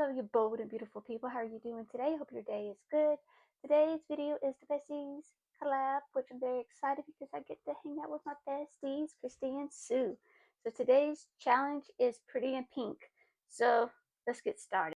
Hello, you bold and beautiful people. How are you doing today? Hope your day is good. Today's video is the Besties collab, which I'm very excited because I get to hang out with my besties, Christy and Sue. So today's challenge is Pretty in Pink. So let's get started.